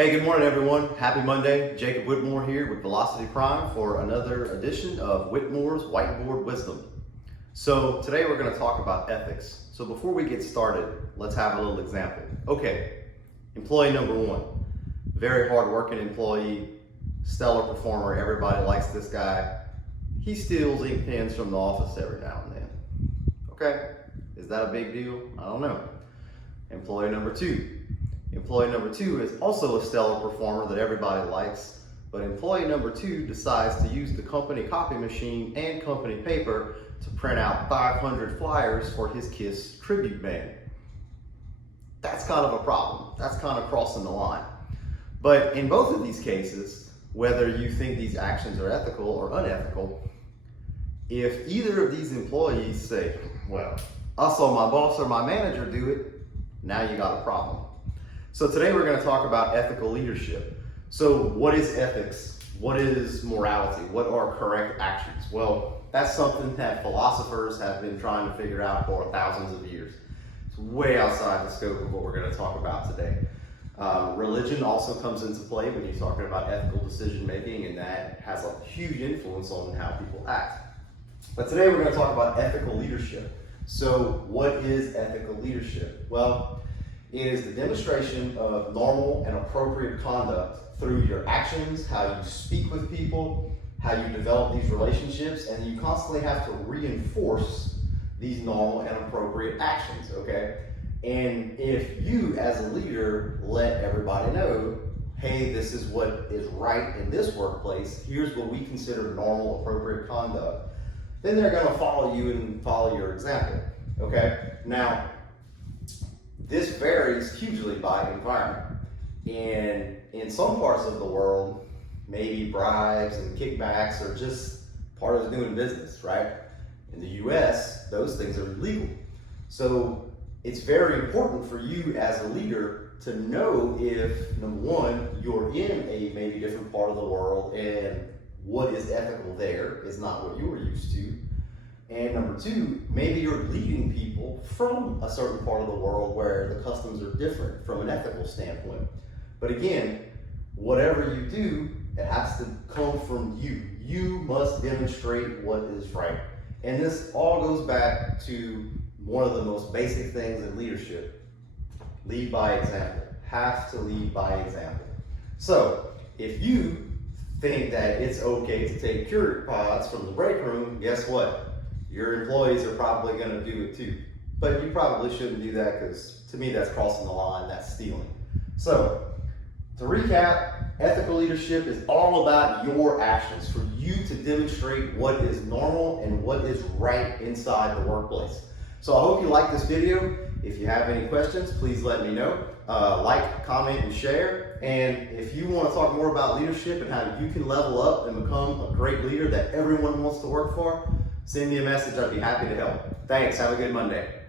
Hey, good morning everyone. Happy Monday. Jacob Whitmore here with Velocity Prime for another edition of Whitmore's Whiteboard Wisdom. So today we're going to talk about ethics. So before we get started, let's have a little example. Okay, employee number one, very hard-working employee, stellar performer, everybody likes this guy. He steals ink pens from the office every now and then. Okay, is that a big deal? I don't know. Employee number two. Employee number two is also a stellar performer that everybody likes, but employee number two decides to use the company copy machine and company paper to print out 500 flyers for his KISS tribute band. That's kind of a problem. That's kind of crossing the line. But in both of these cases, whether you think these actions are ethical or unethical, if either of these employees say, well, I saw my boss or my manager do it, now you got a problem. So today we're going to talk about ethical leadership. So what is ethics? What is morality? What are correct actions? Well, that's something that philosophers have been trying to figure out for thousands of years. It's way outside the scope of what we're going to talk about today. Religion also comes into play when you're talking about ethical decision making, and that has a huge influence on how people act. But today we're going to talk about ethical leadership. So what is ethical leadership? Well, it is the demonstration of normal and appropriate conduct through your actions, how you speak with people, how you develop these relationships, and you constantly have to reinforce these normal and appropriate actions, okay? And if you, as a leader, let everybody know, hey, this is what is right in this workplace, here's what we consider normal, appropriate conduct, then they're gonna follow you and follow your example, okay? Now, this varies hugely by environment. And in some parts of the world, maybe bribes and kickbacks are just part of doing business, right? In the US, those things are illegal. So it's very important for you as a leader to know if, number one, you're in a maybe different part of the world and what is ethical there is not what you were used to. And number two, maybe you're leading people from a certain part of the world where the customs are different from an ethical standpoint. But again, whatever you do, it has to come from you. You must demonstrate what is right. And this all goes back to one of the most basic things in leadership. Lead by example. Have to lead by example. So if you think that it's okay to take Keurig pods from the break room, guess what? Your employees are probably going to do it too. But you probably shouldn't do that because to me that's crossing the line, that's stealing. So to recap, ethical leadership is all about your actions, for you to demonstrate what is normal and what is right inside the workplace. So I hope you like this video. If you have any questions, please let me know. Like, comment, and share. And if you want to talk more about leadership and how you can level up and become a great leader that everyone wants to work for, send me a message. I'd be happy to help. Thanks. Have a good Monday.